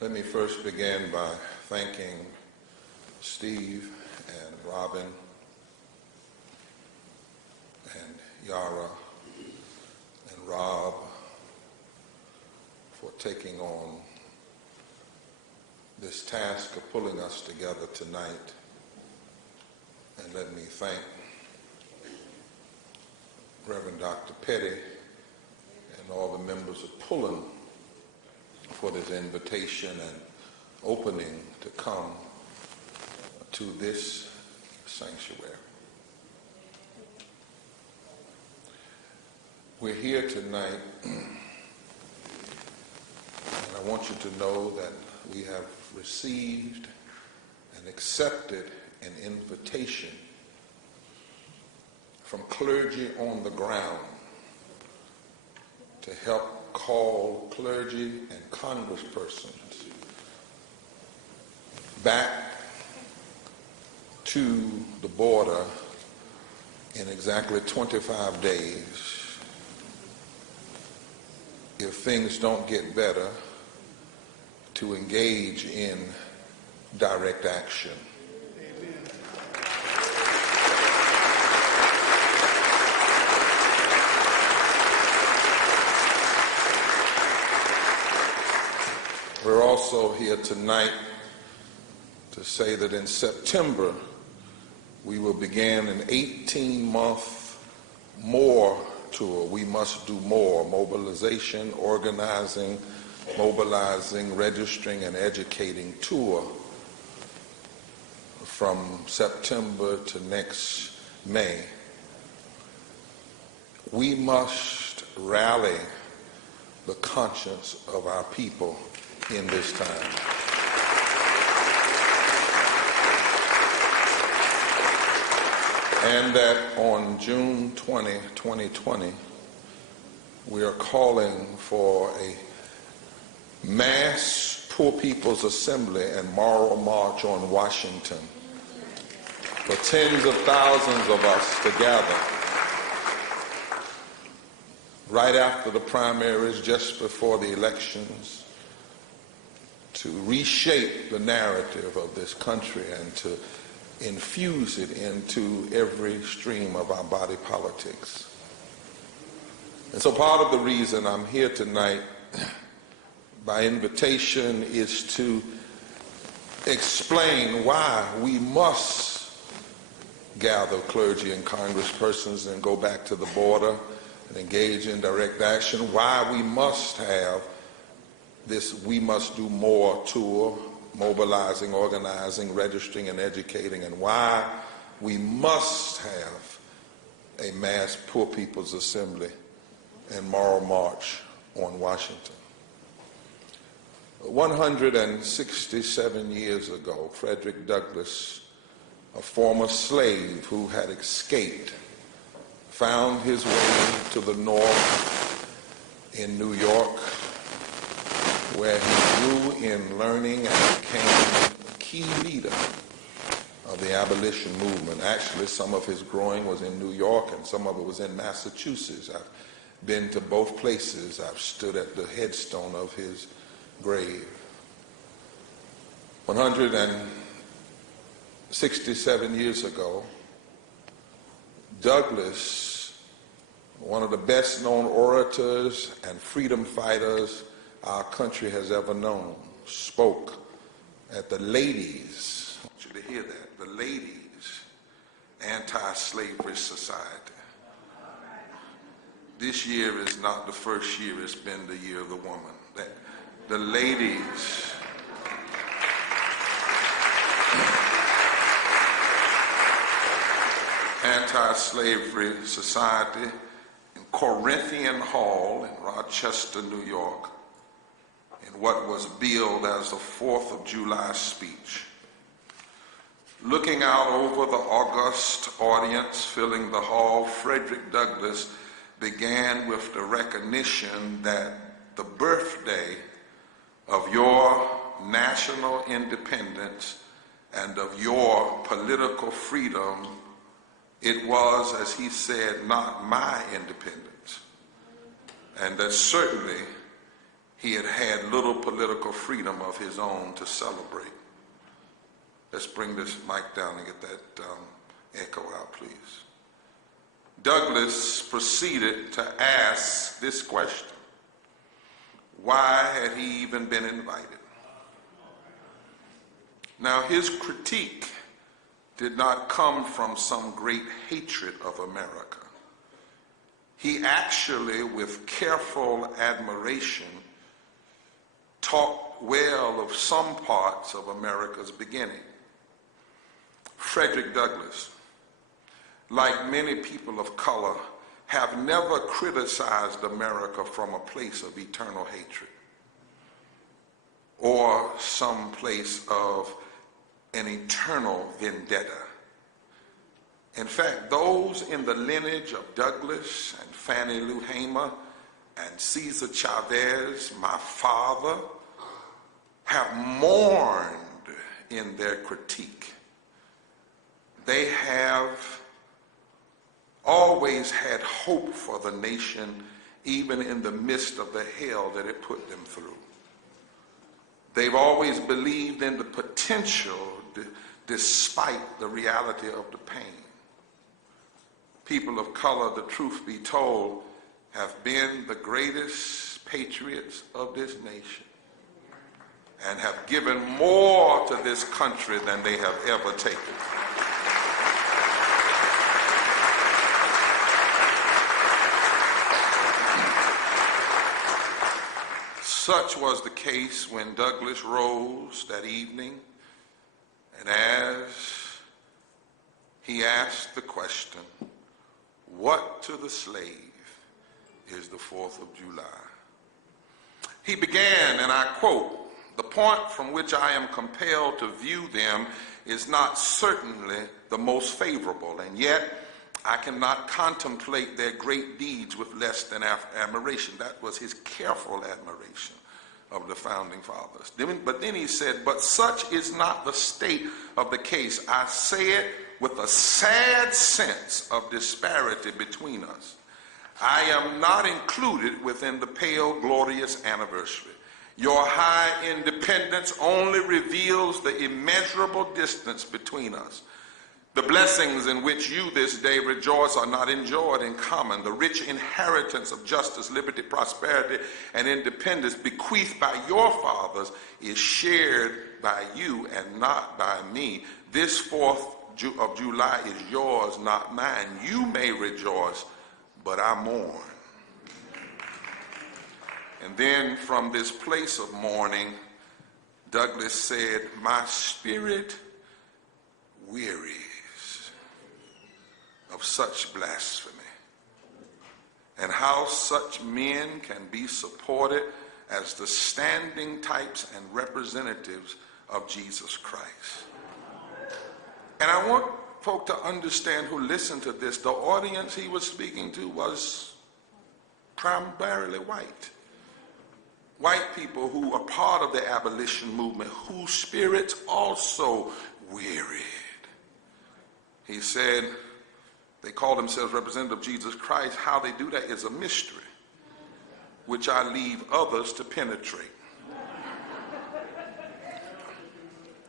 Let me first begin by thanking Steve and Robin and Yara and Rob for taking on this task of pulling us together tonight. And let me thank Reverend Dr. Petty and all the members of Pullen for this invitation and opening to come to this sanctuary. We're here tonight, and I want you to know that we have received and accepted an invitation from clergy on the ground to help call clergy and congresspersons back to the border in exactly 25 days. If things don't get better, to engage in direct action. We're also here tonight to say that in September we will begin an 18-month more tour. We must do more: mobilization, organizing, mobilizing, registering, and educating tour from September to next May. We must rally the conscience of our people in this time. And that on June 20, 2020, we are calling for a mass Poor People's Assembly and Moral March on Washington, for tens of thousands of us to gather right after the primaries, just before the elections, to reshape the narrative of this country and to infuse it into every stream of our body politics. And so part of the reason I'm here tonight by invitation is to explain why we must gather clergy and congresspersons and go back to the border and engage in direct action, why we must have this We Must Do More tour, mobilizing, organizing, registering, and educating, and why we must have a mass Poor People's Assembly and Moral March on Washington. 167 years ago, Frederick Douglass, a former slave who had escaped, found his way to the north in New York, where he grew in learning and became a key leader of the abolition movement. Actually, some of his growing was in New York and some of it was in Massachusetts. I've been to both places. I've stood at the headstone of his grave. 167 years ago, Douglass, one of the best known orators and freedom fighters our country has ever known, spoke at the Ladies, I want you to hear that, the Ladies Anti-Slavery Society. This year is not the first year, it's been the year of the woman. The Ladies Anti-Slavery Society in Corinthian Hall in Rochester, New York, in what was billed as the 4th of July speech. Looking out over the august audience filling the hall, Frederick Douglass began with the recognition that the birthday of your national independence and of your political freedom, it was, as he said, not my independence, and that certainly he had had little political freedom of his own to celebrate. Let's bring this mic down and get that echo out, please. Douglass proceeded to ask this question: why had he even been invited? Now, his critique did not come from some great hatred of America. He actually, with careful admiration, talked well of some parts of America's beginning. Frederick Douglass, like many people of color, have never criticized America from a place of eternal hatred or some place of an eternal vendetta. In fact, those in the lineage of Douglass and Fannie Lou Hamer and Cesar Chavez, my father, have mourned in their critique. They have always had hope for the nation, even in the midst of the hell that it put them through. They've always believed in the potential despite the reality of the pain. People of color, the truth be told, have been the greatest patriots of this nation and have given more to this country than they have ever taken. Such was the case when Douglass rose that evening, and as he asked the question, what to the slave is the 4th of July? He began, and I quote, "The point from which I am compelled to view them is not certainly the most favorable, and yet I cannot contemplate their great deeds with less than admiration." That was his careful admiration of the founding fathers. But then he said, "But such is not the state of the case. I say it with a sad sense of disparity between us. I am not included within the pale, glorious anniversary. Your high independence only reveals the immeasurable distance between us. The blessings in which you this day rejoice are not enjoyed in common. The rich inheritance of justice, liberty, prosperity, and independence bequeathed by your fathers is shared by you and not by me. This 4th of July is yours, not mine. You may rejoice, but I mourn." And then from this place of mourning, Douglass said, "My spirit wearies of such blasphemy, and how such men can be supported as the standing types and representatives of Jesus Christ." And I want folk to understand who listen to this, the audience he was speaking to was primarily white. White people who are part of the abolition movement, whose spirits also wearied. He said, they call themselves representative of Jesus Christ. How they do that is a mystery, which I leave others to penetrate.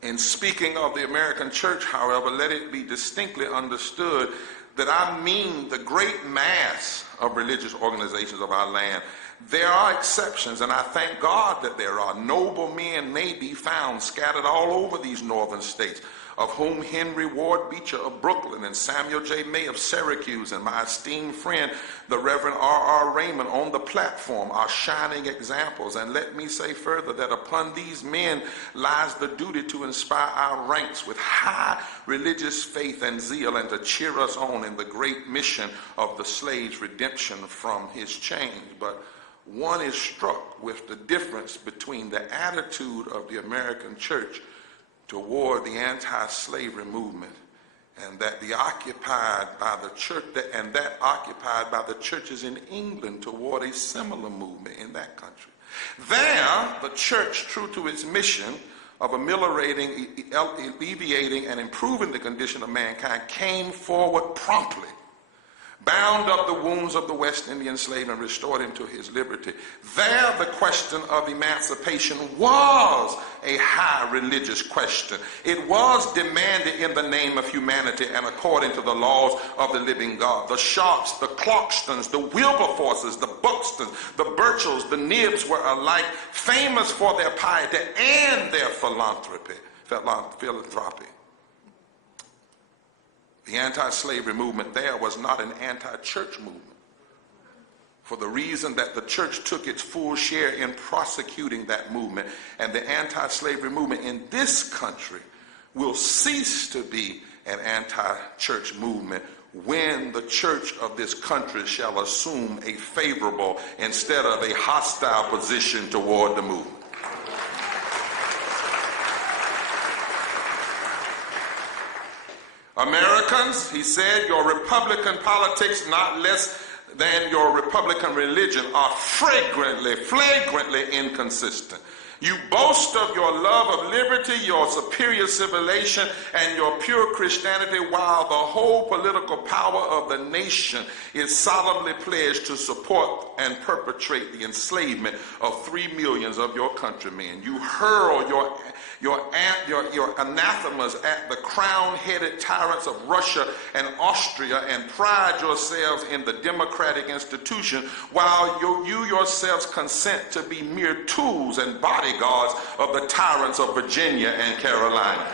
In speaking of the American church, however, let it be distinctly understood that I mean the great mass of religious organizations of our land. There are exceptions, and I thank God that there are. Noble men may be found scattered all over these northern states, of whom Henry Ward Beecher of Brooklyn and Samuel J. May of Syracuse and my esteemed friend, the Reverend R.R. Raymond on the platform are shining examples. And let me say further that upon these men lies the duty to inspire our ranks with high religious faith and zeal and to cheer us on in the great mission of the slave's redemption from his chains. But one is struck with the difference between the attitude of the American church toward the anti-slavery movement and that occupied by the church, and that occupied by the churches in England toward a similar movement in that country. There, the church, true to its mission of ameliorating, alleviating, and improving the condition of mankind, came forward promptly, bound up the wounds of the West Indian slave and restored him to his liberty. There, the question of emancipation was a high religious question. It was demanded in the name of humanity and according to the laws of the living God. The Sharps, the Clarkstons, the Wilberforces, the Buxtons, the Burchells, the Nibbs were alike famous for their piety and their philanthropy. The anti-slavery movement there was not an anti-church movement, for the reason that the church took its full share in prosecuting that movement, and the anti-slavery movement in this country will cease to be an anti-church movement when the church of this country shall assume a favorable instead of a hostile position toward the movement. Americans, he said, your Republican politics, not less than your Republican religion, are flagrantly inconsistent. You boast of your love of liberty, your superior civilization, and your pure Christianity, while the whole political power of the nation is solemnly pledged to support and perpetrate the enslavement of 3 million of your countrymen. You hurl your anathemas at the crown-headed tyrants of Russia and Austria and pride yourselves in the democratic institution, while you yourselves consent to be mere tools and bodyguards of the tyrants of Virginia and Carolina.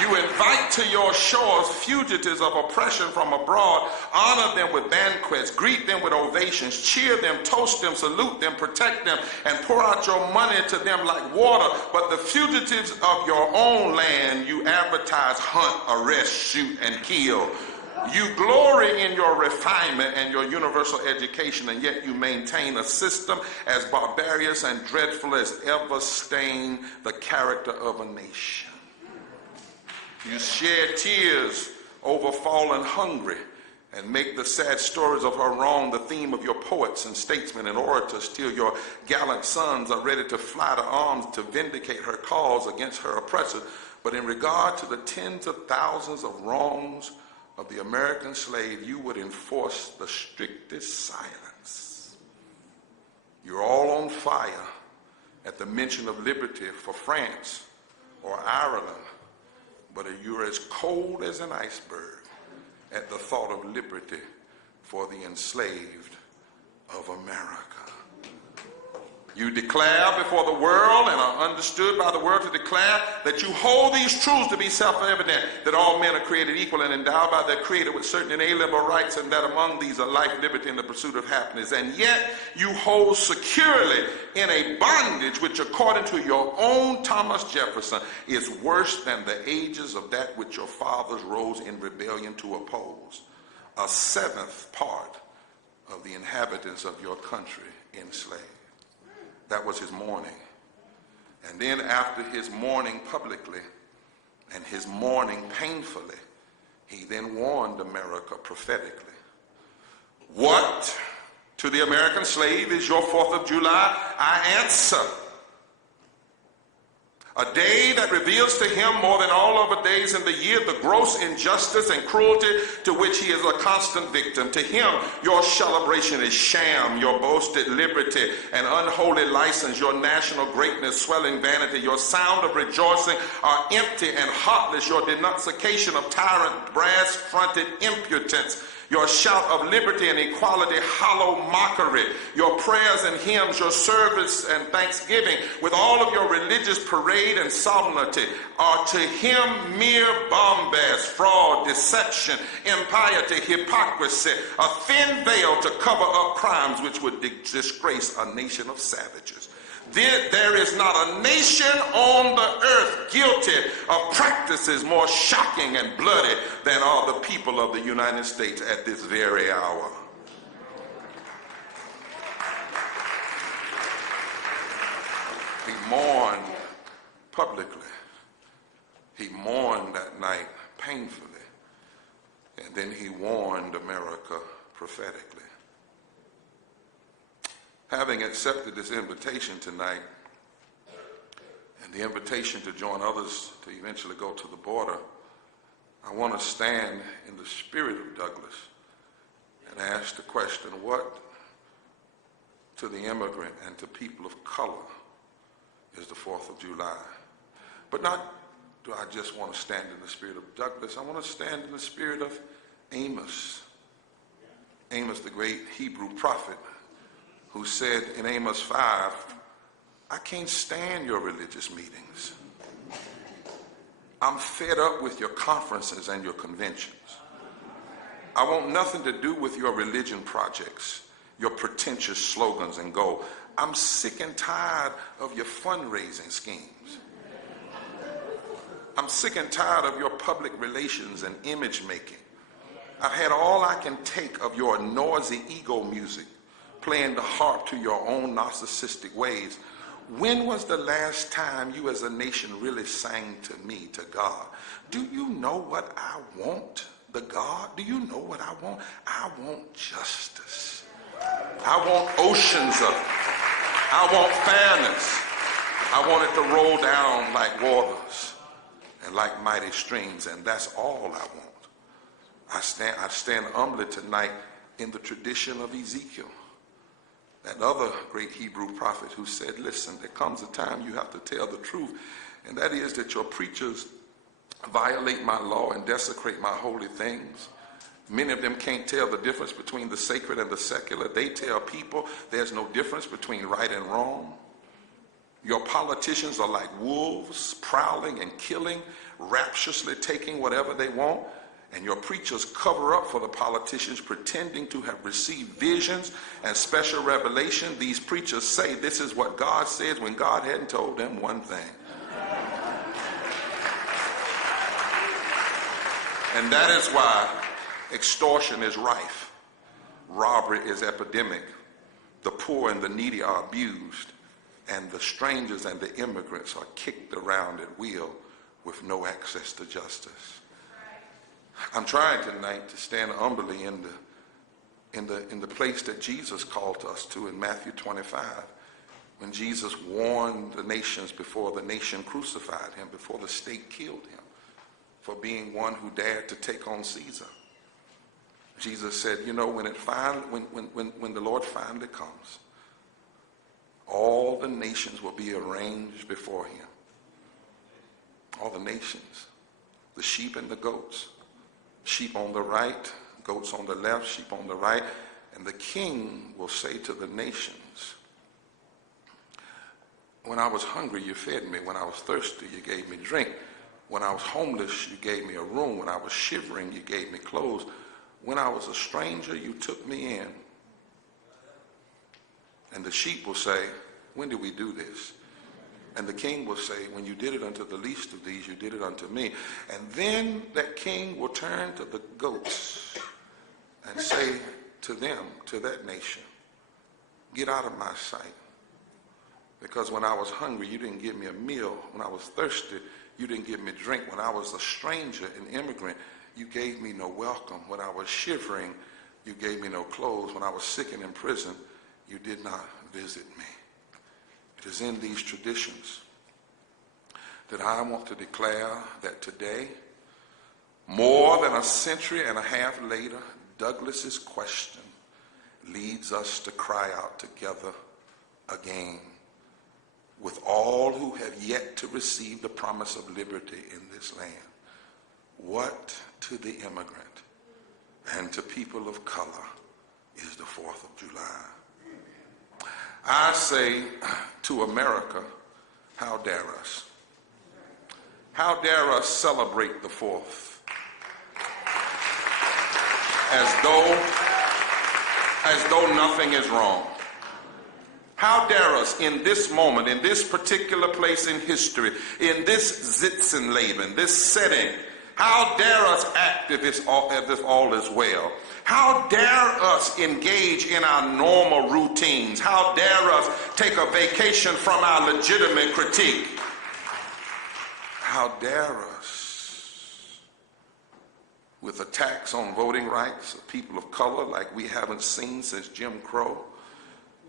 You invite to your shores fugitives of oppression from abroad, honor them with banquets, greet them with ovations, cheer them, toast them, salute them, protect them, and pour out your money to them like water. But the fugitives of your own land you advertise, hunt, arrest, shoot, and kill. You glory in your refinement and your universal education, and yet you maintain a system as barbarous and dreadful as ever stained the character of a nation. You shed tears over fallen hungry and make the sad stories of her wrong the theme of your poets and statesmen and orators, till your gallant sons are ready to fly to arms to vindicate her cause against her oppressors. But in regard to the tens of thousands of wrongs of the American slave, you would enforce the strictest silence. You're all on fire at the mention of liberty for France or Ireland, but you're as cold as an iceberg at the thought of liberty for the enslaved of America. You declare before the world and are understood by the world to declare that you hold these truths to be self-evident, that all men are created equal and endowed by their Creator with certain inalienable rights, and that among these are life, liberty, and the pursuit of happiness. And yet you hold securely in a bondage which, according to your own Thomas Jefferson, is worse than the ages of that which your fathers rose in rebellion to oppose. A seventh part of the inhabitants of your country enslaved. That was his mourning. And then after his mourning publicly and his mourning painfully, he then warned America prophetically. What to the American slave is your 4th of July? I answer, a day that reveals to him more than all other days in the year the gross injustice and cruelty to which he is a constant victim. To him, your celebration is sham, your boasted liberty and unholy license, your national greatness, swelling vanity, your sound of rejoicing are empty and heartless, your denunciation of tyrant, brass-fronted impudence, your shout of liberty and equality, hollow mockery, your prayers and hymns, your service and thanksgiving, with all of your religious parade and solemnity, are to him mere bombast, fraud, deception, impiety, hypocrisy, a thin veil to cover up crimes which would disgrace a nation of savages. There is not a nation on the earth guilty of practices more shocking and bloody than are the people of the United States at this very hour. He mourned publicly. He mourned that night painfully. And then he warned America prophetically. Having accepted this invitation tonight, and the invitation to join others to eventually go to the border, I want to stand in the spirit of Douglas and ask the question, what to the immigrant and to people of color is the 4th of July? But not do I just want to stand in the spirit of Douglas. I want to stand in the spirit of Amos. Amos, the great Hebrew prophet, who said in Amos 5, I can't stand your religious meetings. I'm fed up with your conferences and your conventions. I want nothing to do with your religion projects, your pretentious slogans and goals. I'm sick and tired of your fundraising schemes. I'm sick and tired of your public relations and image making. I've had all I can take of your noisy ego music, playing the harp to your own narcissistic ways. When was the last time you as a nation really sang to me, to God? Do you know what I want, the God? Do you know what I want? I want justice. I want oceans of it. I want fairness. I want it to roll down like waters and like mighty streams, and that's all I want. I stand humbly tonight in the tradition of Ezekiel, that other great Hebrew prophet who said, listen, there comes a time you have to tell the truth, and that is that your preachers violate my law and desecrate my holy things. Many of them can't tell the difference between the sacred and the secular. They tell people there's no difference between right and wrong. Your politicians are like wolves, prowling and killing, rapturously taking whatever they want. And your preachers cover up for the politicians, pretending to have received visions and special revelation. These preachers say this is what God says when God hadn't told them one thing. And that is why extortion is rife. Robbery is epidemic. The poor and the needy are abused. And the strangers and the immigrants are kicked around at will with no access to justice. I'm trying tonight to stand humbly in the place that Jesus called us to in Matthew 25, when Jesus warned the nations before the nation crucified him, before the state killed him, for being one who dared to take on Caesar. Jesus said, you know, when the Lord finally comes, all the nations will be arranged before him. All the nations, the sheep and the goats. Sheep on the right, goats on the left, sheep on the right. And the king will say to the nations, when I was hungry, you fed me. When I was thirsty, you gave me drink. When I was homeless, you gave me a room. When I was shivering, you gave me clothes. When I was a stranger, you took me in. And the sheep will say, when did we do this? And the king will say, when you did it unto the least of these, you did it unto me. And then that king will turn to the goats and say to them, to that nation, get out of my sight. Because when I was hungry, you didn't give me a meal. When I was thirsty, you didn't give me drink. When I was a stranger, an immigrant, you gave me no welcome. When I was shivering, you gave me no clothes. When I was sick and in prison, you did not visit me. It is in these traditions that I want to declare that today, more than a century and a half later, Douglas's question leads us to cry out together again with all who have yet to receive the promise of liberty in this land. What to the immigrant and to people of color is the 4th of July? I say to America, how dare us? How dare us celebrate the 4th as though nothing is wrong? How dare us in this moment, in this particular place in history, in this Sitzenleben, this setting, how dare us act as if all is well? How dare us engage in our normal routines? How dare us take a vacation from our legitimate critique? How dare us, with attacks on voting rights of people of color like we haven't seen since Jim Crow,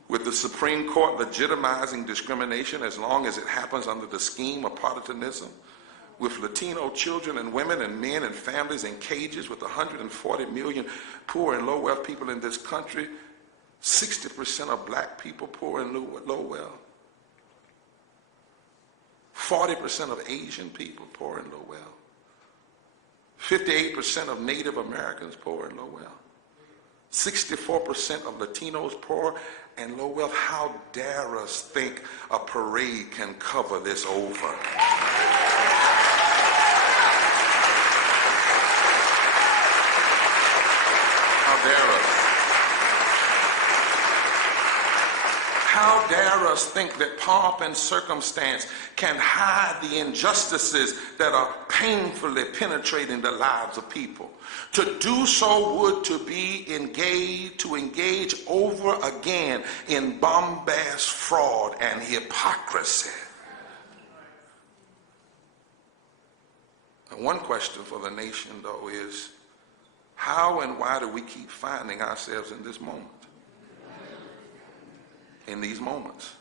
with the Supreme Court legitimizing discrimination as long as it happens under the scheme of partisanism, with Latino children and women and men and families in cages, with 140 million poor and low-wealth people in this country, 60% of black people poor and low-wealth, 40% of Asian people poor and low-wealth, 58% of Native Americans poor and low-wealth, 64% of Latinos poor and low-wealth. How dare us think a parade can cover this over? How dare us think that pomp and circumstance can hide the injustices that are painfully penetrating the lives of people? To do so would to engage over again in bombast, fraud, and hypocrisy. And one question for the nation, though, is how and why do we keep finding ourselves in this moment? In these moments?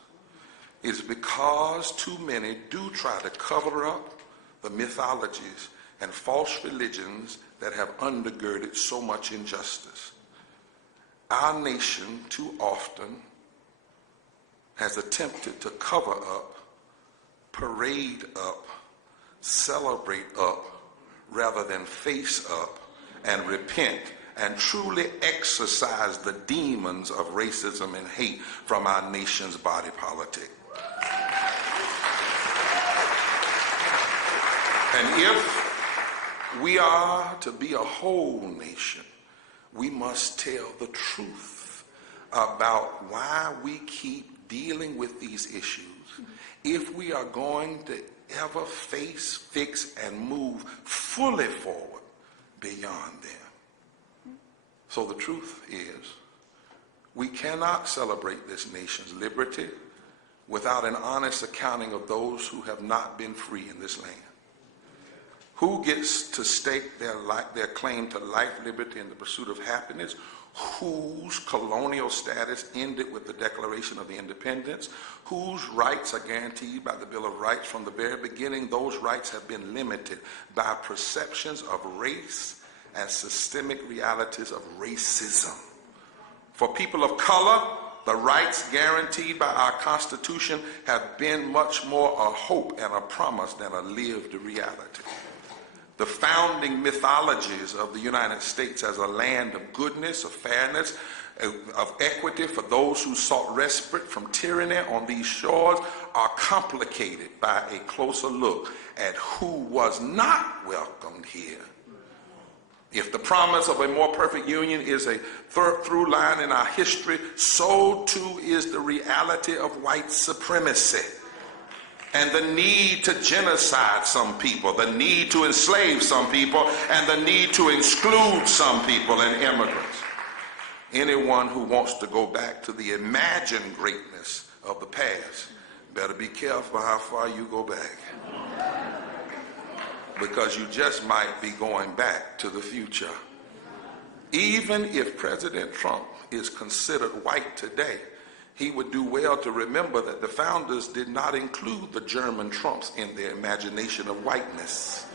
It's because too many do try to cover up the mythologies and false religions that have undergirded so much injustice. Our nation too often has attempted to cover up, parade up, celebrate up, rather than face up and repent and truly exorcise the demons of racism and hate from our nation's body politic. And if we are to be a whole nation, we must tell the truth about why we keep dealing with these issues if we are going to ever face, fix, and move fully forward beyond them. So the truth is, we cannot celebrate this nation's liberty without an honest accounting of those who have not been free in this land. Who gets to stake their claim to life, liberty, and the pursuit of happiness? Whose colonial status ended with the Declaration of Independence? Whose rights are guaranteed by the Bill of Rights from the very beginning? Those rights have been limited by perceptions of race and systemic realities of racism. For people of color, the rights guaranteed by our Constitution have been much more a hope and a promise than a lived reality. The founding mythologies of the United States as a land of goodness, of fairness, of equity for those who sought respite from tyranny on these shores are complicated by a closer look at who was not welcomed here. If the promise of a more perfect union is a through line in our history, so too is the reality of white supremacy and the need to genocide some people, the need to enslave some people, and the need to exclude some people and immigrants. Anyone who wants to go back to the imagined greatness of the past better be careful how far you go back, because you just might be going back to the future. Even if President Trump is considered white today, he would do well to remember that the founders did not include the German Trumps in their imagination of whiteness.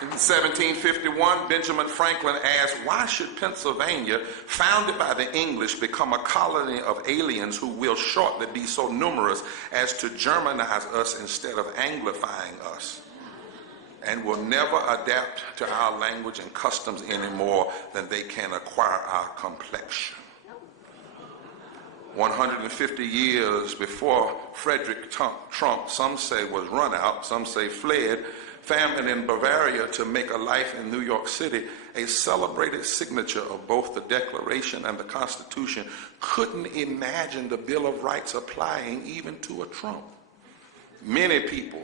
In 1751, Benjamin Franklin asked, why should Pennsylvania, founded by the English, become a colony of aliens who will shortly be so numerous as to Germanize us instead of Anglifying us, and will never adapt to our language and customs any more than they can acquire our complexion? 150 years before Frederick Trump, some say was run out, some say fled, famine in Bavaria to make a life in New York City, a celebrated signature of both the Declaration and the Constitution, couldn't imagine the Bill of Rights applying even to a Trump. Many people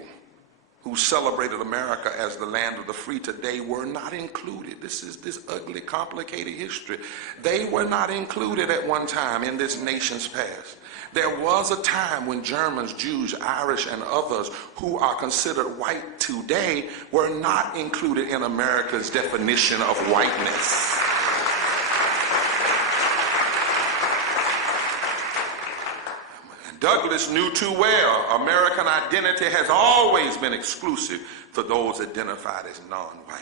who celebrated America as the land of the free today were not included. This is this ugly, complicated history. They were not included at one time in this nation's past. There was a time when Germans, Jews, Irish, and others who are considered white today were not included in America's definition of whiteness. Douglass knew too well American identity has always been exclusive to those identified as non-white.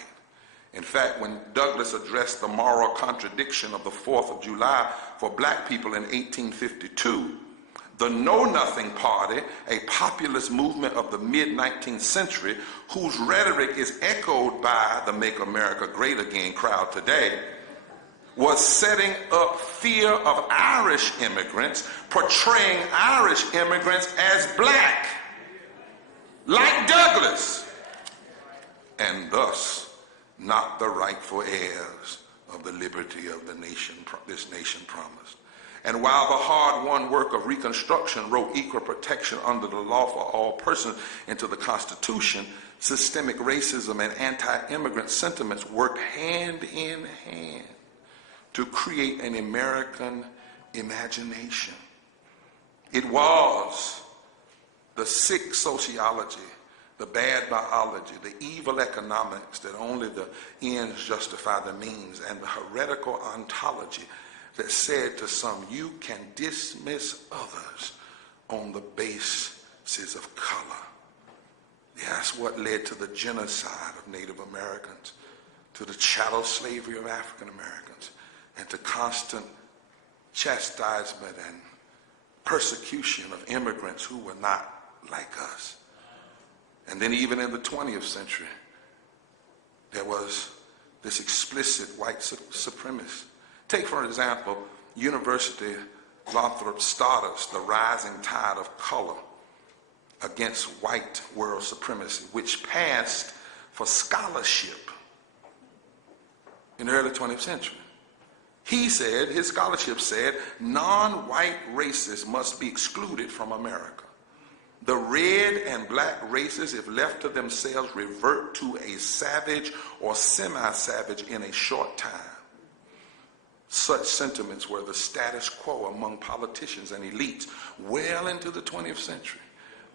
In fact, when Douglass addressed the moral contradiction of the 4th of July for black people in 1852, the Know Nothing Party, a populist movement of the mid-19th century whose rhetoric is echoed by the Make America Great Again crowd today, was setting up fear of Irish immigrants, portraying Irish immigrants as black, like Douglass, and thus not the rightful heirs of the liberty of the nation, this nation promised. And while the hard-won work of Reconstruction wrote equal protection under the law for all persons into the Constitution, systemic racism and anti-immigrant sentiments worked hand in hand to create an American imagination. It was the sick sociology, the bad biology, the evil economics that only the ends justify the means, and the heretical ontology that said to some, you can dismiss others on the basis of color. That's what led to the genocide of Native Americans, to the chattel slavery of African Americans, and to constant chastisement and persecution of immigrants who were not like us. And then even in the 20th century, there was this explicit white supremacy. Take, for example, University Lothrop Stoddard's The Rising Tide of Color Against White World Supremacy, which passed for scholarship in the early 20th century. He said, his scholarship said, non-white races must be excluded from America. The red and black races, if left to themselves, revert to a savage or semi-savage in a short time. Such sentiments were the status quo among politicians and elites well into the 20th century.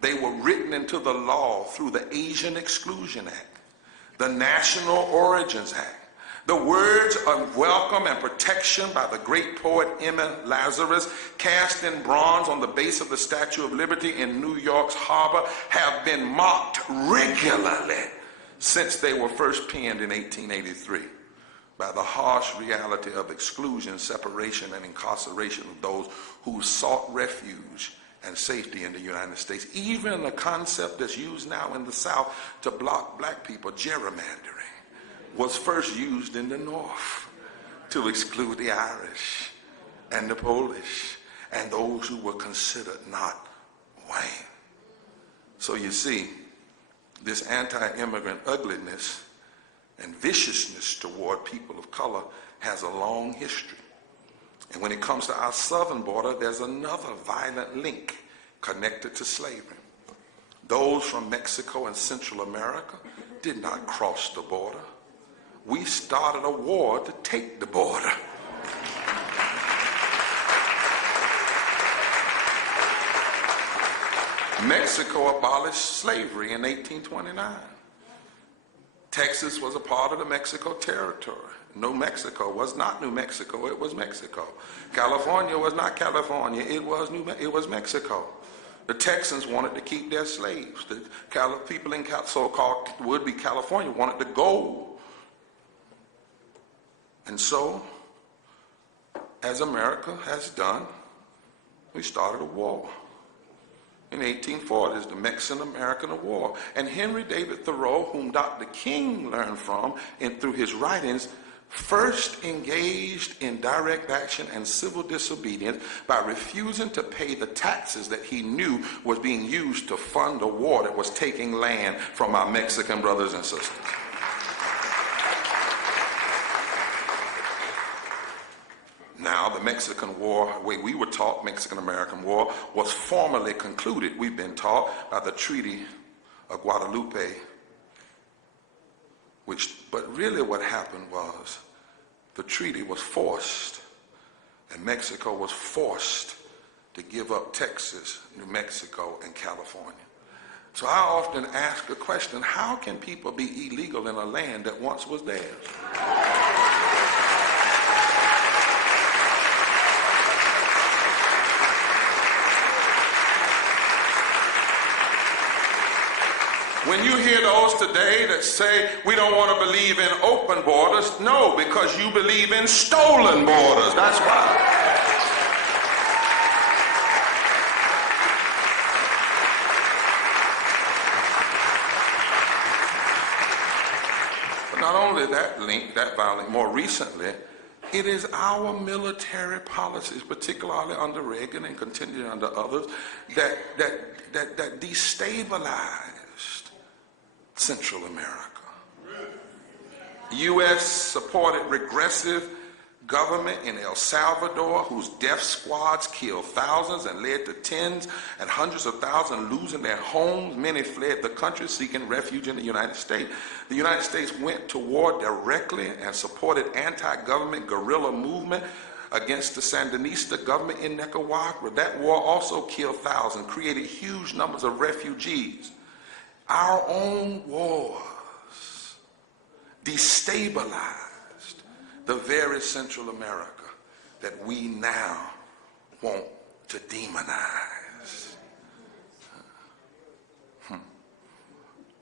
They were written into the law through the Asian Exclusion Act, the National Origins Act, the words of welcome and protection by the great poet Emma Lazarus, cast in bronze on the base of the Statue of Liberty in New York's harbor, have been mocked regularly since they were first penned in 1883 by the harsh reality of exclusion, separation, and incarceration of those who sought refuge and safety in the United States. Even a concept that's used now in the South to block black people, gerrymandering, was first used in the North to exclude the Irish and the Polish and those who were considered not white. So you see, this anti-immigrant ugliness and viciousness toward people of color has a long history. And when it comes to our southern border, there's another violent link connected to slavery. Those from Mexico and Central America did not cross the border. We started a war to take the border. Mexico abolished slavery in 1829. Texas was a part of the Mexico territory. New Mexico was not New Mexico, it was Mexico. California was not California, it was Mexico. The Texans wanted to keep their slaves. The people in so-called would-be California wanted the gold. And so, as America has done, we started a war. In the 1840s, the Mexican-American War. And Henry David Thoreau, whom Dr. King learned from and through his writings, first engaged in direct action and civil disobedience by refusing to pay the taxes that he knew was being used to fund a war that was taking land from our Mexican brothers and sisters. Now, the Mexican War, the way we were taught, Mexican-American War, was formally concluded, we've been taught, by the Treaty of Guadalupe, but really what happened was the treaty was forced, and Mexico was forced to give up Texas, New Mexico, and California. So I often ask the question, how can people be illegal in a land that once was theirs? When you hear those today that say we don't want to believe in open borders, no, because you believe in stolen borders. That's why. But not only that link, that violence, more recently, it is our military policies, particularly under Reagan and continuing under others, that destabilized Central America. U.S. supported regressive government in El Salvador, whose death squads killed thousands and led to tens and hundreds of thousands losing their homes. Many fled the country seeking refuge in the United States. The United States went to war directly and supported anti-government guerrilla movement against the Sandinista government in Nicaragua. That war also killed thousands, created huge numbers of refugees. Our own wars destabilized the very Central America that we now want to demonize.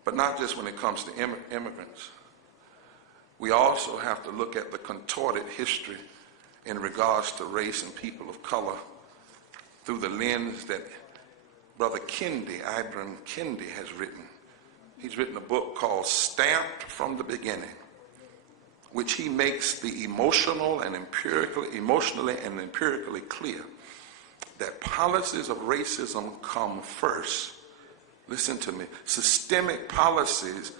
But not just when it comes to immigrants. We also have to look at the contorted history in regards to race and people of color through the lens that Brother Kendi, Ibram Kendi, has written. He's written a book called Stamped from the Beginning, which he makes the emotionally and empirically clear that policies of racism come first. Listen to me. Systemic policies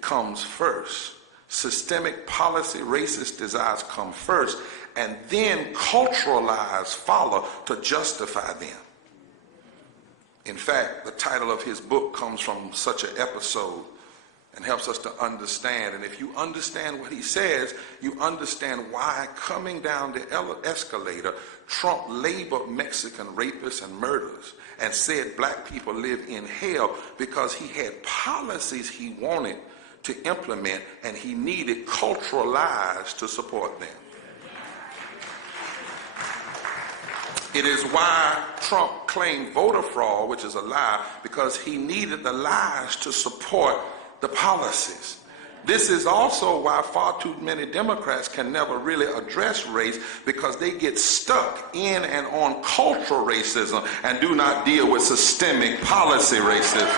comes first. Systemic policy, racist desires come first, and then cultural lies follow to justify them. In fact, the title of his book comes from such an episode and helps us to understand. And if you understand what he says, you understand why coming down the escalator, Trump labeled Mexican rapists and murderers and said black people live in hell because he had policies he wanted to implement and he needed cultural lies to support them. It is why Trump claimed voter fraud, which is a lie, because he needed the lies to support the policies. This is also why far too many Democrats can never really address race, because they get stuck in and on cultural racism and do not deal with systemic policy racism.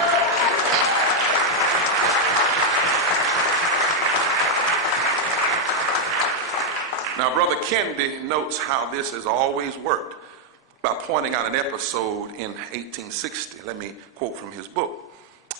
Now, Brother Kendi notes how this has always worked by pointing out an episode in 1860. Let me quote from his book.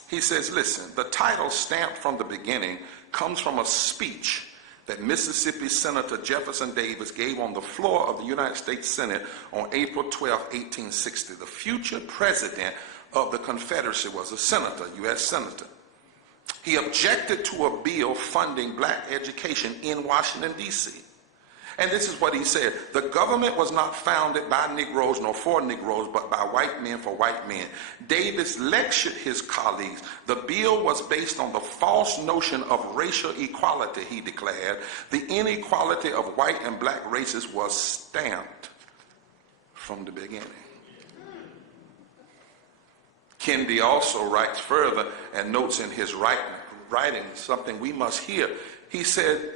He says, listen, the title Stamped from the Beginning comes from a speech that Mississippi Senator Jefferson Davis gave on the floor of the United States Senate on April 12, 1860. The future president of the Confederacy was a senator, U.S. senator. He objected to a bill funding black education in Washington, D.C. And this is what he said: the government was not founded by Negroes nor for Negroes, but by white men for white men. Davis lectured his colleagues. The bill was based on the false notion of racial equality, he declared. The inequality of white and black races was stamped from the beginning. Kendi also writes further and notes in his writing something we must hear. He said,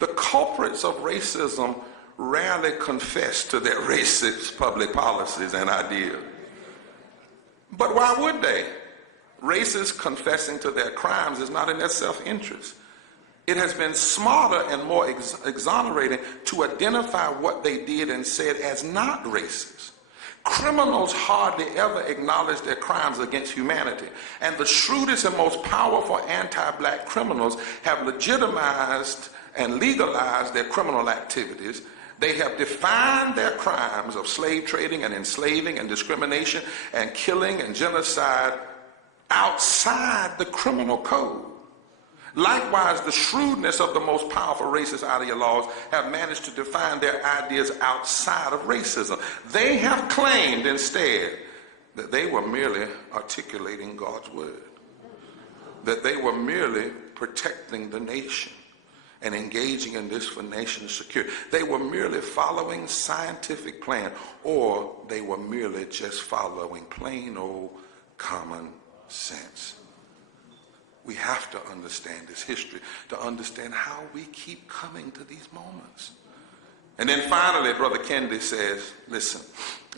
the culprits of racism rarely confess to their racist public policies and ideas. But why would they? Racists confessing to their crimes is not in their self-interest. It has been smarter and more exonerating to identify what they did and said as not racist. Criminals hardly ever acknowledge their crimes against humanity, and the shrewdest and most powerful anti-black criminals have legitimized and legalized their criminal activities. They have defined their crimes of slave trading and enslaving and discrimination and killing and genocide outside the criminal code. Likewise, the shrewdness of the most powerful racist ideologues have managed to define their ideas outside of racism. They have claimed instead that they were merely articulating God's word, that they were merely protecting the nation and engaging in this for national security. They were merely following scientific plan, or they were merely just following plain old common sense. We have to understand this history to understand how we keep coming to these moments. And then finally, Brother Kennedy says, listen,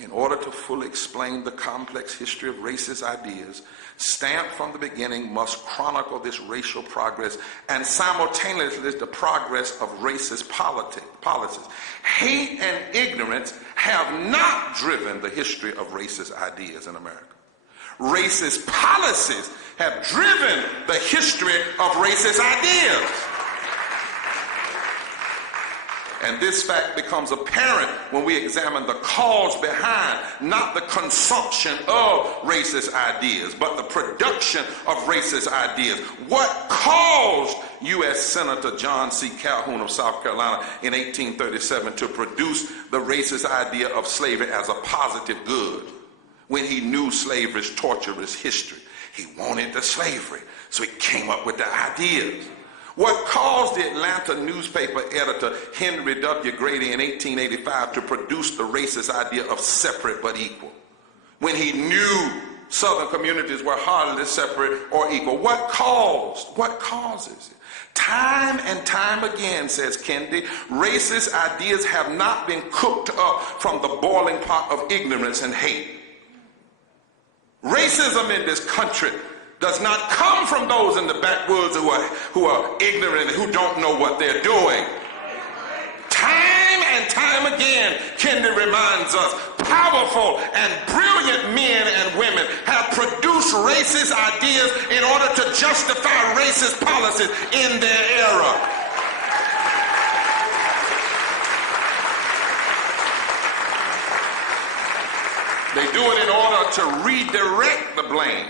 in order to fully explain the complex history of racist ideas, stamped from the beginning must chronicle this racial progress and simultaneously the progress of racist policies. Hate and ignorance have not driven the history of racist ideas in America. Racist policies have driven the history of racist ideas. And this fact becomes apparent when we examine the cause behind not the consumption of racist ideas, but the production of racist ideas. What caused U.S. Senator John C. Calhoun of South Carolina in 1837 to produce the racist idea of slavery as a positive good when he knew slavery's torturous history? He wanted the slavery, so he came up with the ideas. What caused the Atlanta newspaper editor Henry W. Grady in 1885 to produce the racist idea of separate but equal when he knew Southern communities were hardly separate or equal? What causes it? Time and time again, says Kennedy, racist ideas have not been cooked up from the boiling pot of ignorance and hate. Racism in this country does not come from those in the backwoods who are ignorant and who don't know what they're doing. Time and time again, Kennedy reminds us, powerful and brilliant men and women have produced racist ideas in order to justify racist policies in their era. They do it in order to redirect the blame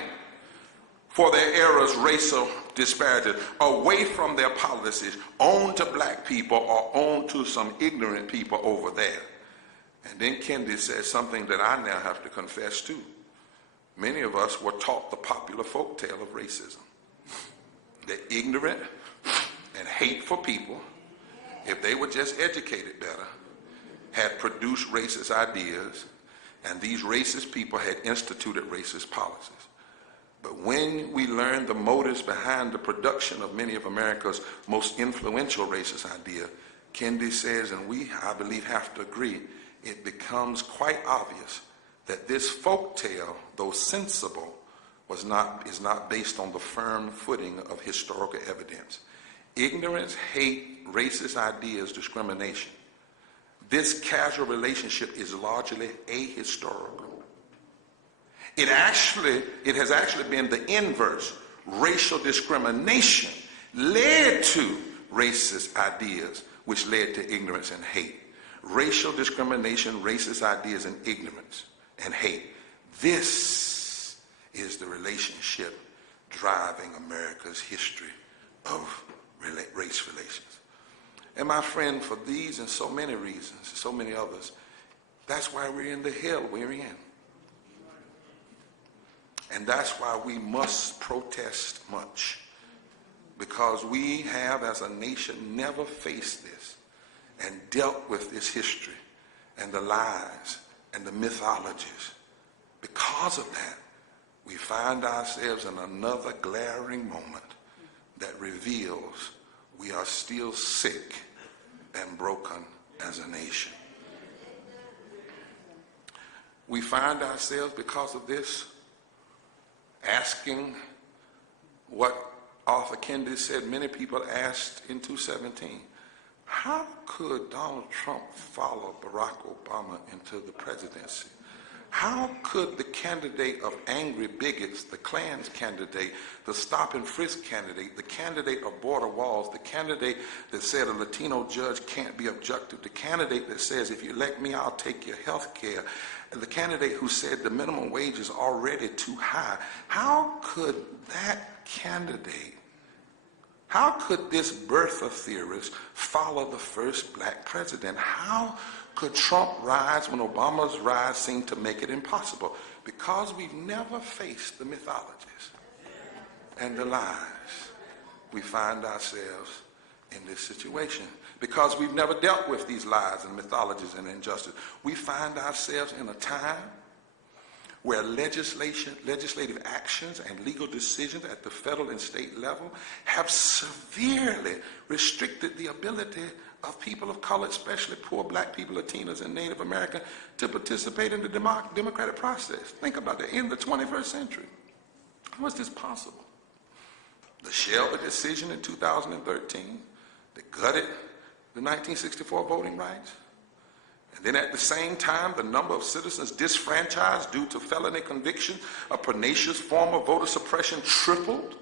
for their era's racial disparities away from their policies on to black people or on to some ignorant people over there. And then Kennedy says something that I now have to confess to. Many of us were taught the popular folktale of racism. That ignorant and hateful people, if they were just educated better, had produced racist ideas, and these racist people had instituted racist policies. But when we learn the motives behind the production of many of America's most influential racist ideas, Kennedy says, and we, I believe, have to agree, it becomes quite obvious that this folktale, though sensible, is not based on the firm footing of historical evidence. Ignorance, hate, racist ideas, discrimination. This casual relationship is largely ahistorical. It has actually been the inverse. Racial discrimination led to racist ideas, which led to ignorance and hate. Racial discrimination, racist ideas, and ignorance and hate. This is the relationship driving America's history of race relations. And my friend, for these and so many reasons, so many others, that's why we're in the hell we're in. And that's why we must protest much, because we have as a nation never faced this and dealt with this history and the lies and the mythologies. Because of that, we find ourselves in another glaring moment that reveals we are still sick and broken as a nation. We find ourselves, because of this, asking what Arthur Kennedy said many people asked in 2017. How could Donald Trump follow Barack Obama into the presidency? How could the candidate of angry bigots, the Klan's candidate, the stop and frisk candidate, the candidate of border walls, the candidate that said a Latino judge can't be objective, the candidate that says if you elect me, I'll take your health care, and the candidate who said the minimum wage is already too high, how could that candidate, how could this birther theorist follow the first black president? How could Trump rise when Obama's rise seemed to make it impossible? Because we've never faced the mythologies and the lies, we find ourselves in this situation. Because we've never dealt with these lies and mythologies and injustice, we find ourselves in a time where legislative actions and legal decisions at the federal and state level have severely restricted the ability of people of color, especially poor black people, Latinos, and Native American, to participate in the democratic process. Think about that. In the 21st century, how is this possible? The Shelby decision in 2013 that gutted the 1964 voting rights. And then at the same time, the number of citizens disfranchised due to felony conviction of pernicious form of voter suppression tripled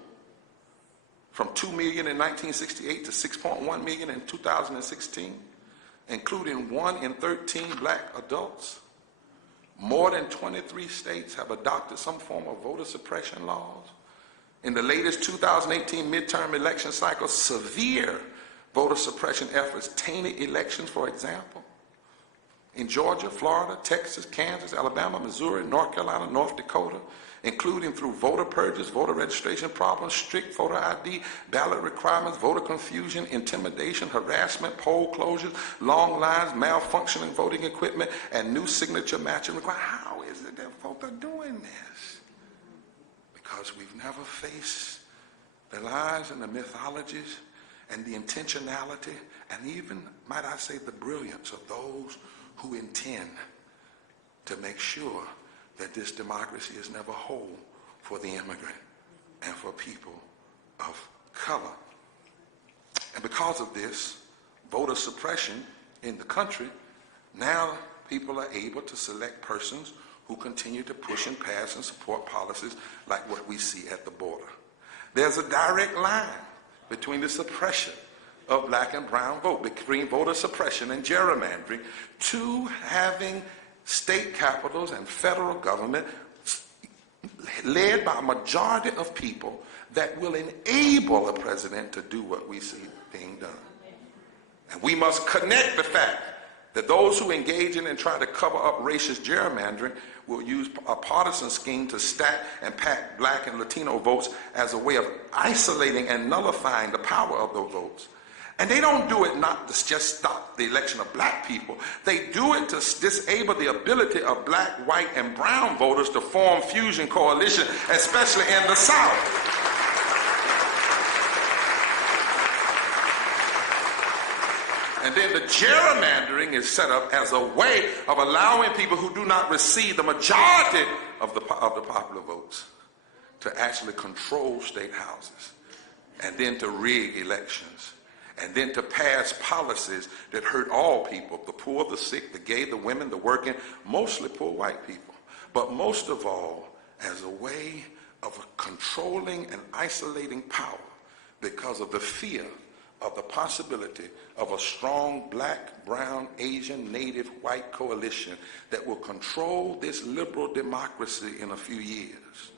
from 2 million in 1968 to 6.1 million in 2016, including 1 in 13 black adults. More than 23 states have adopted some form of voter suppression laws. In the latest 2018 midterm election cycle, severe voter suppression efforts tainted elections, for example. In Georgia, Florida, Texas, Kansas, Alabama, Missouri, North Carolina, North Dakota, including through voter purges, voter registration problems, strict voter ID, ballot requirements, voter confusion, intimidation, harassment, poll closures, long lines, malfunctioning voting equipment, and new signature matching requirements. How is it that folk are doing this? Because we've never faced the lies and the mythologies and the intentionality and even, might I say, the brilliance of those who intend to make sure that this democracy is never whole for the immigrant and for people of color. And because of this voter suppression in the country, now people are able to select persons who continue to push and pass and support policies like what we see at the border. There's a direct line between the suppression of black and brown vote, between voter suppression and gerrymandering, to having state capitals and federal government led by a majority of people that will enable a president to do what we see being done. And we must connect the fact that those who engage in and try to cover up racist gerrymandering will use a partisan scheme to stack and pack black and Latino votes as a way of isolating and nullifying the power of those votes. And they don't do it not to just stop the election of black people. They do it to disable the ability of black, white, and brown voters to form fusion coalition, especially in the South. And then the gerrymandering is set up as a way of allowing people who do not receive the majority of the popular votes to actually control state houses, and then to rig elections, and then to pass policies that hurt all people, the poor, the sick, the gay, the women, the working, mostly poor white people. But most of all, as a way of controlling and isolating power because of the fear of the possibility of a strong black, brown, Asian, native, white coalition that will control this liberal democracy in a few years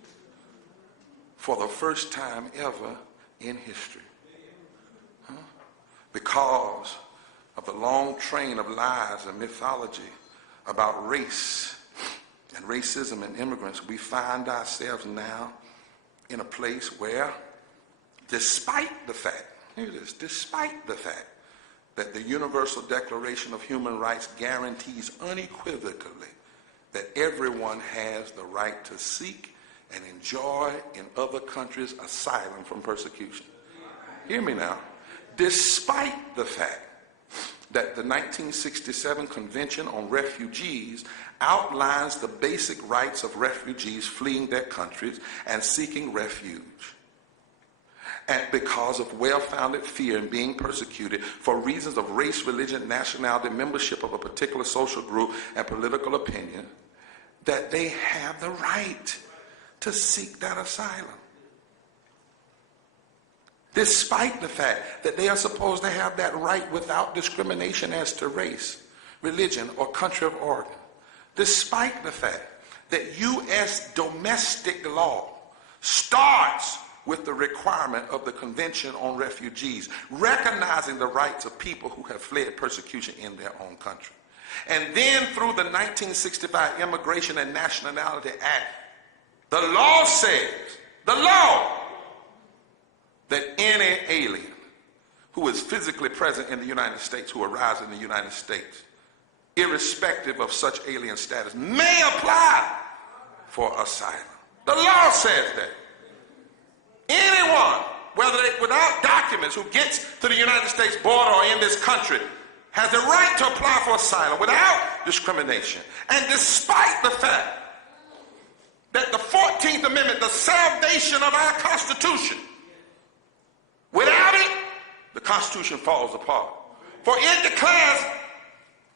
for the first time ever in history. Because of the long train of lies and mythology about race and racism and immigrants, we find ourselves now in a place where, despite the fact, here it is, despite the fact that the Universal Declaration of Human Rights guarantees unequivocally that everyone has the right to seek and enjoy in other countries asylum from persecution. Hear me now. Despite the fact that the 1967 Convention on Refugees outlines the basic rights of refugees fleeing their countries and seeking refuge, and because of well-founded fear in being persecuted for reasons of race, religion, nationality, membership of a particular social group, and political opinion, that they have the right to seek that asylum. Despite the fact that they are supposed to have that right without discrimination as to race, religion, or country of origin. Despite the fact that U.S. domestic law starts with the requirement of the Convention on Refugees, recognizing the rights of people who have fled persecution in their own country. And then through the 1965 Immigration and Nationality Act, the law says, the law, that any alien who is physically present in the United States, who arrives in the United States, irrespective of such alien status, may apply for asylum. The law says that. Anyone, whether they without documents, who gets to the United States border or in this country has the right to apply for asylum without discrimination. And despite the fact that the 14th Amendment, the salvation of our Constitution, without it, the Constitution falls apart. For it declares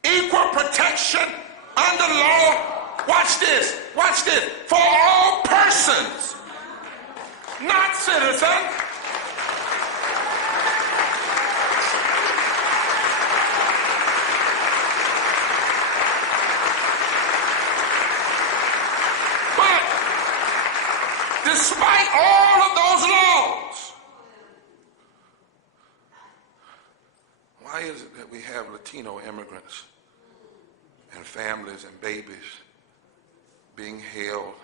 equal protection under law. Watch this, for all persons, not citizens. But despite all of those laws, why is it that we have Latino immigrants and families and babies being held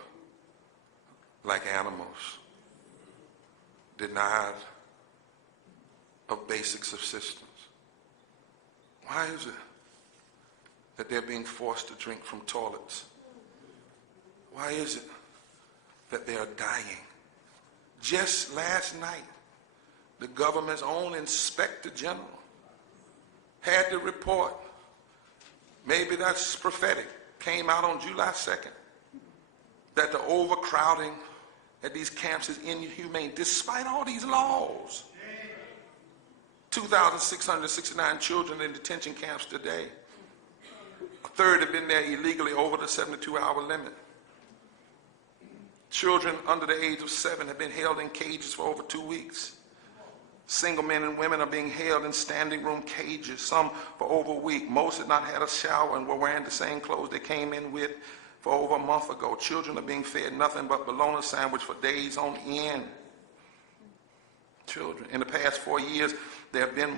like animals, denied of basic subsistence? Why is it that they're being forced to drink from toilets? Why is it that they are dying? Just last night, the government's own Inspector General had to report, maybe that's prophetic, came out on July 2nd, that the overcrowding at these camps is inhumane, despite all these laws. 2,669 children in detention camps today. A third have been there illegally over the 72-hour limit. Children under the age of 7 have been held in cages for over 2 weeks. Single men and women are being held in standing room cages, some for over a week. Most had not had a shower and were wearing the same clothes they came in with for over a month ago. Children are being fed nothing but bologna sandwich for days on end. Children. In the past 4 years, there have been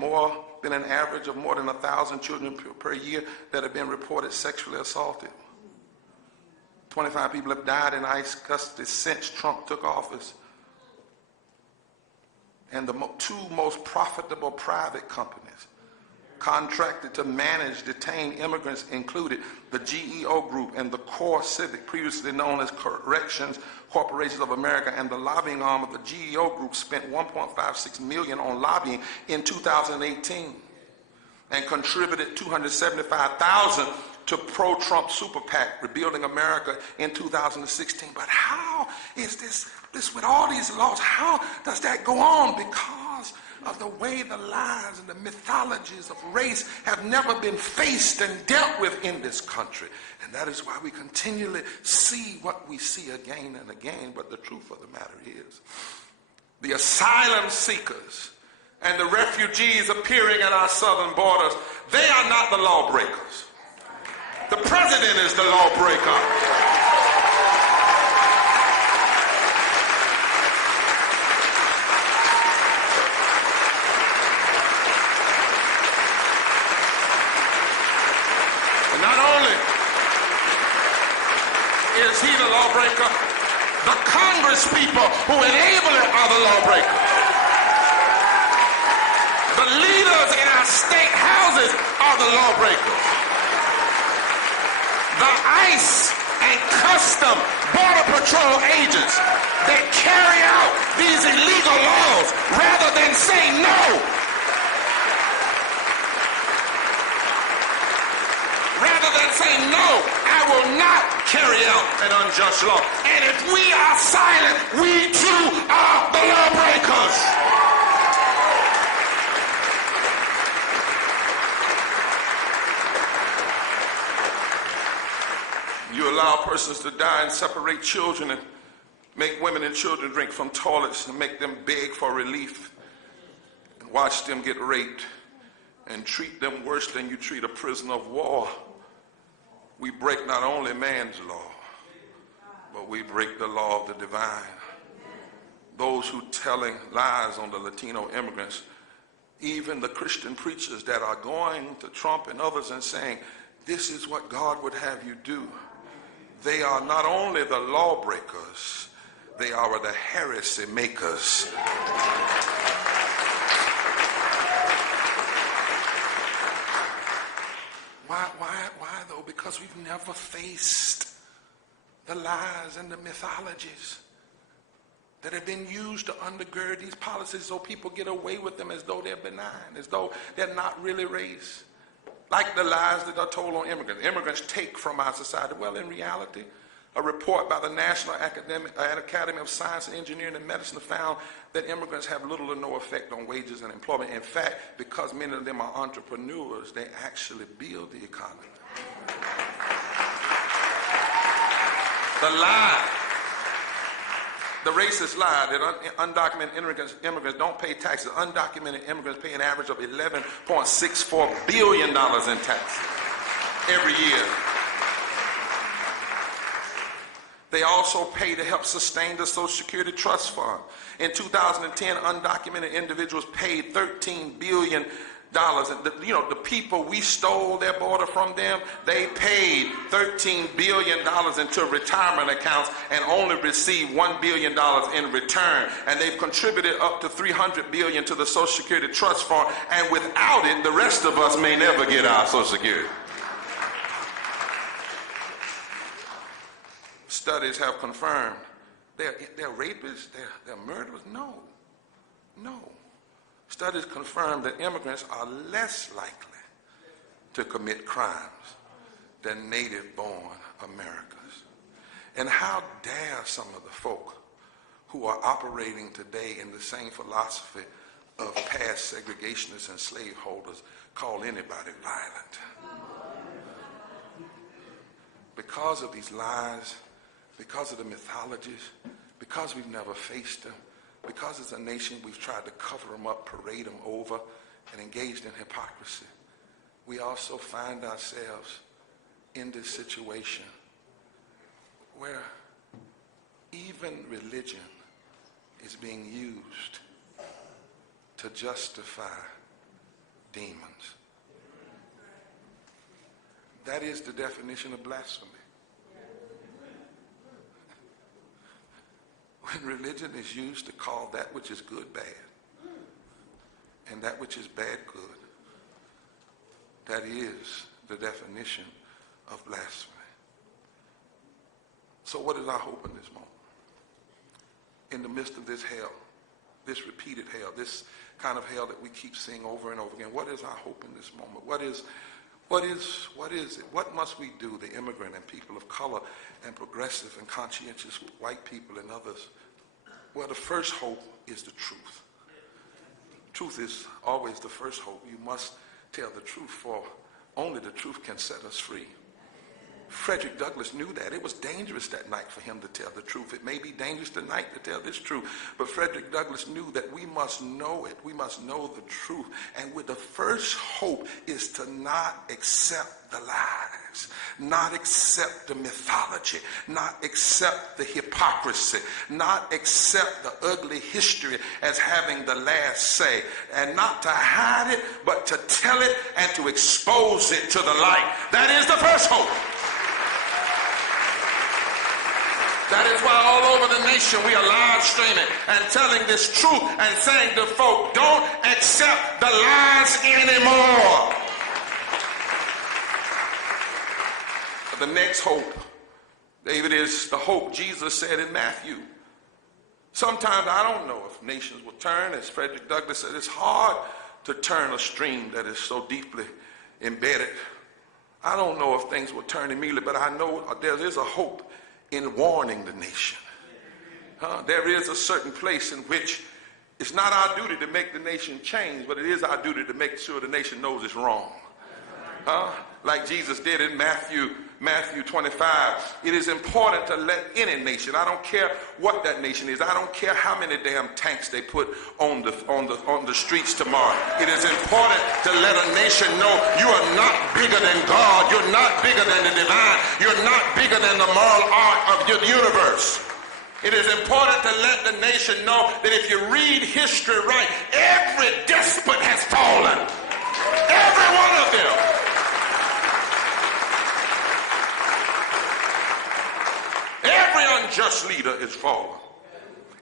an average of more than 1,000 children per year that have been reported sexually assaulted. 25 people have died in ICE custody since Trump took office. And the two most profitable private companies contracted to manage detained immigrants included the GEO Group and the Core Civic, previously known as Corrections Corporations of America, and the lobbying arm of the GEO Group spent $1.56 million on lobbying in 2018 and contributed $275,000 to pro-Trump super PAC, Rebuilding America, in 2016. But how is this with all these laws, how does that go on? Because of the way the lies and the mythologies of race have never been faced and dealt with in this country. And that is why we continually see what we see again and again. But the truth of the matter is, the asylum seekers and the refugees appearing at our southern borders, they are not the lawbreakers. The president is the lawbreaker. Is he the lawbreaker? The Congress people who enable it are the lawbreaker. The leaders in our state houses are the lawbreakers. The ICE and Custom Border Patrol agents that carry out these illegal laws rather than say no. Rather than say no, I will not carry out an unjust law. And if we are silent, we too are the lawbreakers. You allow persons to die and separate children and make women and children drink from toilets and make them beg for relief and watch them get raped and treat them worse than you treat a prisoner of war. We break not only man's law, but we break the law of the divine. Those who telling lies on the Latino immigrants, even the Christian preachers that are going to Trump and others and saying, this is what God would have you do. They are not only the lawbreakers, they are the heresy makers. Why though? Because we've never faced the lies and the mythologies that have been used to undergird these policies so people get away with them as though they're benign, as though they're not really race. Like the lies that are told on immigrants. Immigrants take from our society. Well, in reality, a report by the National Academy of Science and Engineering and Medicine found that immigrants have little or no effect on wages and employment. In fact, because many of them are entrepreneurs, they actually build the economy. The lie, the racist lie that undocumented immigrants don't pay taxes. Undocumented immigrants pay an average of $11.64 billion in taxes every year. They also pay to help sustain the Social Security Trust Fund. In 2010, undocumented individuals paid $13 billion. The people we stole their border from them, they paid $13 billion into retirement accounts and only received $1 billion in return. And they've contributed up to $300 billion to the Social Security Trust Fund. And without it, the rest of us may never get our Social Security. Studies have confirmed they're rapists, they're murderers. No. Studies confirm that immigrants are less likely to commit crimes than native-born Americans. And how dare some of the folk who are operating today in the same philosophy of past segregationists and slaveholders call anybody violent? Because of these lies, because of the mythologies, because we've never faced them, because as a nation we've tried to cover them up, parade them over, and engaged in hypocrisy, we also find ourselves in this situation where even religion is being used to justify demons. That is the definition of blasphemy. When religion is used to call that which is good bad and that which is bad good, that is the definition of blasphemy. So what is our hope in this moment? In the midst of this hell, this repeated hell, this kind of hell that we keep seeing over and over again, what is our hope in this moment? What is it? What must we do, the immigrant and people of color and progressive and conscientious white people and others? Well, the first hope is the truth. Truth is always the first hope. You must tell the truth, for only the truth can set us free. Frederick Douglass knew that. It was dangerous that night for him to tell the truth. It may be dangerous tonight to tell this truth, but Frederick Douglass knew that we must know it. We must know the truth. And with the first hope is to not accept the lies, not accept the mythology, not accept the hypocrisy, not accept the ugly history as having the last say, and not to hide it, but to tell it and to expose it to the light. That is the first hope. That is why all over the nation we are live streaming and telling this truth and saying to folk, don't accept the lies anymore. The next hope, David, is the hope Jesus said in Matthew. Sometimes I don't know if nations will turn. As Frederick Douglass said, it's hard to turn a stream that is so deeply embedded. I don't know if things will turn immediately, but I know there is a hope in warning the nation. There is a certain place in which it's not our duty to make the nation change, but it is our duty to make sure the nation knows it's wrong. Like Jesus did in Matthew 25. It is important to let any nation, I don't care what that nation is, I don't care how many damn tanks they put on the streets tomorrow. It is important to let a nation know you are not bigger than God, you're not bigger than the divine, you're not bigger than the moral art of your universe. It is important to let the nation know that if you read history right, every despot has fallen. Every one of them. Every unjust leader is fallen.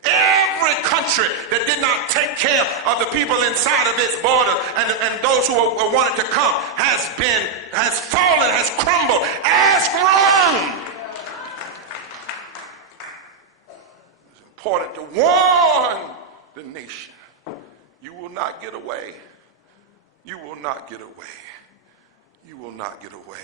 Every country that did not take care of the people inside of its border and those who wanted to come has fallen, has crumbled, as Rome. important to warn the nation. You will not get away. You will not get away. You will not get away.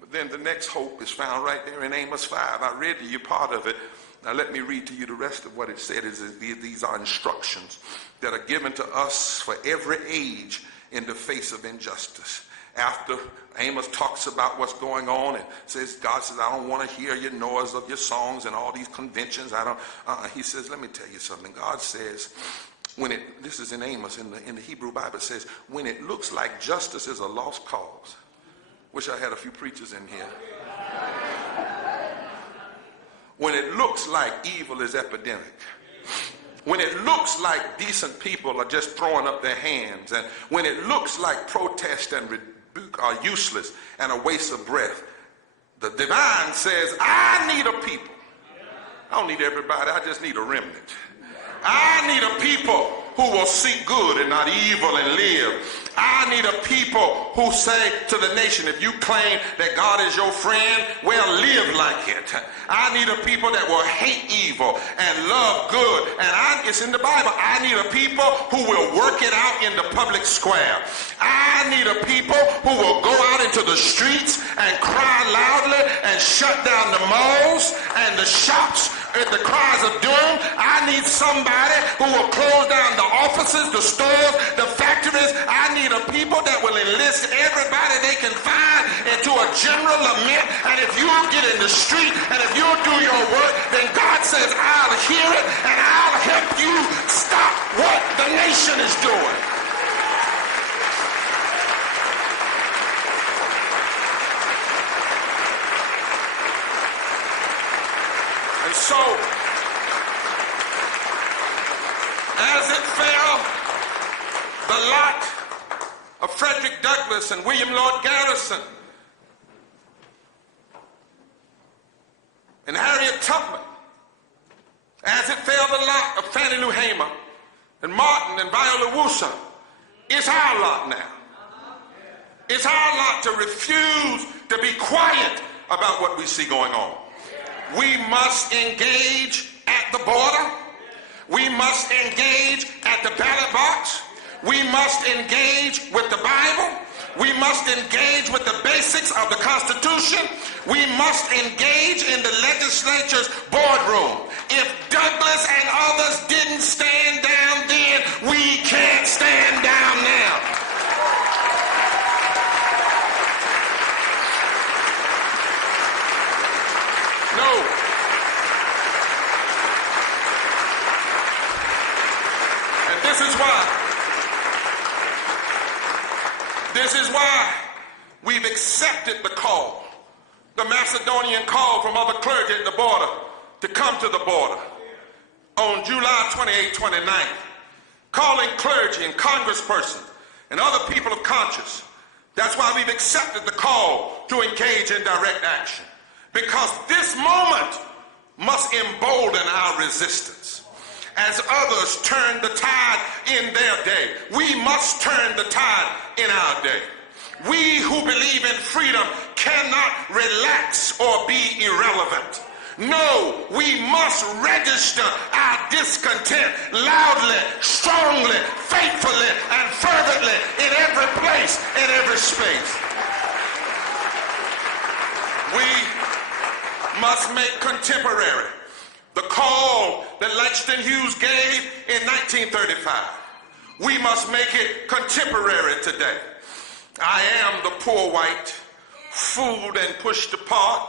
But then the next hope is found right there in Amos 5. I read to you part of it. Now let me read to you the rest of what it said. These are instructions that are given to us for every age in the face of injustice. After Amos talks about what's going on and says, God says, I don't want to hear your noise of your songs and all these conventions. He says, let me tell you something. God says, this is in Amos, in the Hebrew Bible, it says, when it looks like justice is a lost cause. Wish I had a few preachers in here. When it looks like evil is epidemic. When it looks like decent people are just throwing up their hands, and when it looks like protest and rebuke are useless and a waste of breath, the divine says, I need a people. I don't need everybody, I just need a remnant. I need a people who will seek good and not evil and live. I need a people who say to the nation, if you claim that God is your friend, well, live like it. I need a people that will hate evil and love good. And it's in the Bible. I need a people who will work it out in the public square. I need a people who will go out into the streets and cry loudly and shut down the malls and the shops at the cries of doom. I need somebody who will close down the offices, the stores, the factories. I need a people that will enlist everybody they can find into a general lament. And if you get in the street and if you do your work, then God says, I'll hear it and I'll help you stop what the nation is doing. And so, as it fell, the lot of Frederick Douglass and William Lord Garrison and Harriet Tubman, as it fell the lot of Fannie Lou Hamer and Martin and Viola Woosa, it's our lot now. It's our lot to refuse to be quiet about what we see going on. We must engage at the border. We must engage at the ballot box. We must engage with the Bible. We must engage with the basics of the Constitution. We must engage in the legislature's boardroom. If Douglass and others didn't stand down then, we can't stand down now. No. And this is why we've accepted the call, the Macedonian call from other clergy at the border to come to the border on July 28th, 29th, calling clergy and congresspersons and other people of conscience. That's why we've accepted the call to engage in direct action. Because this moment must embolden our resistance. As others turn the tide in their day, we must turn the tide in our day. We who believe in freedom cannot relax or be irrelevant. No, we must register our discontent loudly, strongly, faithfully, and fervently in every place, in every space. We must make contemporary the call that Langston Hughes gave in 1935. We must make it contemporary today. I am the poor white, fooled and pushed apart.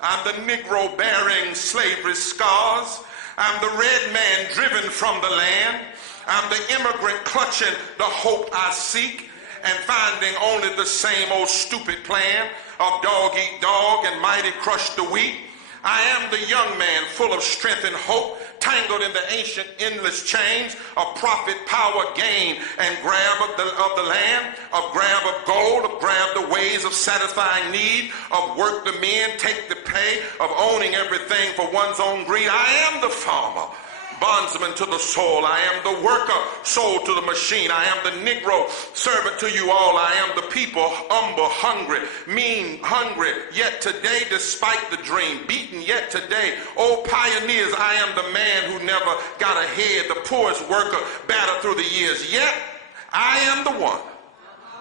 I'm the Negro bearing slavery's scars. I'm the red man driven from the land. I'm the immigrant clutching the hope I seek and finding only the same old stupid plan of dog eat dog and mighty crush the weak. I am the young man full of strength and hope, tangled in the ancient endless chains of profit, power, gain, and grab of the land, of grab of gold, of grab the ways of satisfying need, of work the men, take the pay, of owning everything for one's own greed. I am the farmer bondsman to the soul. I am the worker, sold to the machine. I am the Negro, servant to you all. I am the people, humble, hungry, mean, hungry, yet today, despite the dream, beaten yet today. Oh, pioneers, I am the man who never got ahead, the poorest worker, battered through the years. Yet, I am the one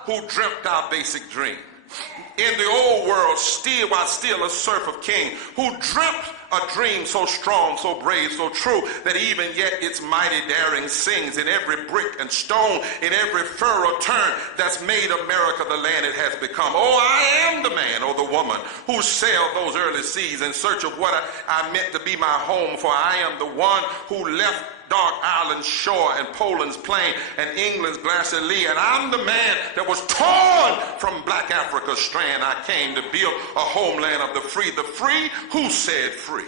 who dreamt our basic dream. In the old world, while still a serf of king, who dreamt a dream so strong, so brave, so true, that even yet its mighty daring sings in every brick and stone, in every furrow turn, that's made America the land it has become. Oh, I am the man or the woman who sailed those early seas in search of what I meant to be my home, for I am the one who left dark Ireland's shore and Poland's plain and England's glacier lee, and I'm the man that was torn from black Africa's strand. I came to build a homeland of the free. The free? Who said free?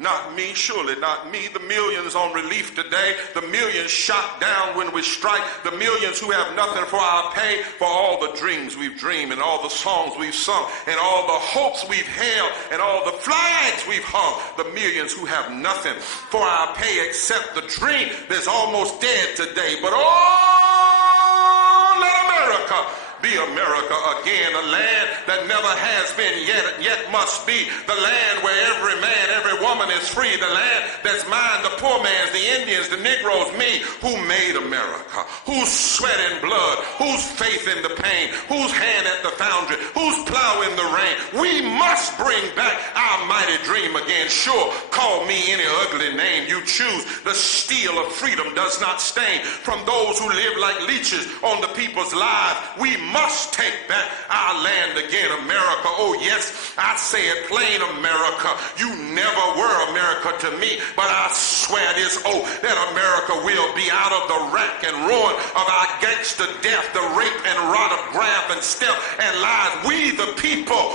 Not me, surely not me. The millions on relief today, the millions shot down when we strike, the millions who have nothing for our pay, for all the dreams we've dreamed and all the songs we've sung and all the hopes we've held and all the flags we've hung, the millions who have nothing for our pay except the dream that's almost dead today. But oh, let America be America again, a land that never has been yet must be, the land where every man, every woman is free, the land that's mine, the poor man's, the Indians, the Negroes, me, who made America, whose sweat and blood, whose faith in the pain, whose hand at the foundry, whose plow in the rain. We must bring back our mighty dream again. Sure, call me any ugly name you choose. The steel of freedom does not stain from those who live like leeches on the people's lives. We must take back our land again, America. Oh yes, I say it plain, America. You never were America to me, but I swear this oath that America will be out of the wreck and ruin of our gangster death, the rape and rot of graft and stealth and lies. We the people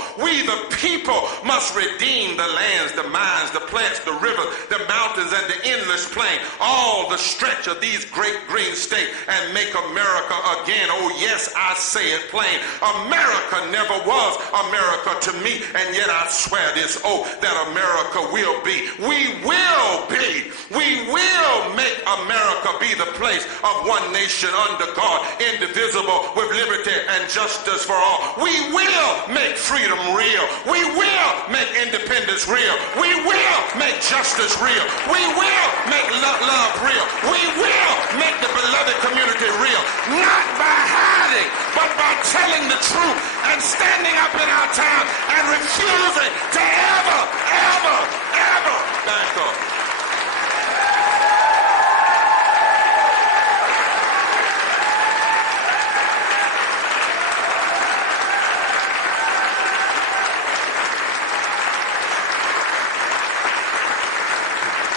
must redeem the lands, the mines, the plants, the rivers, the mountains, and the endless plain, all the stretch of these great green states, and make America again. Oh yes, I say it plain. America never was America to me, and yet I swear this oath that America will be. We will make America be the place of one nation under God, indivisible, with liberty and justice for all. We will make freedom real. We will make independence real. We will make justice real. We will make love real. We will make the beloved community real. Not by hiding, but by telling the truth and standing up in our time and refusing to ever back up.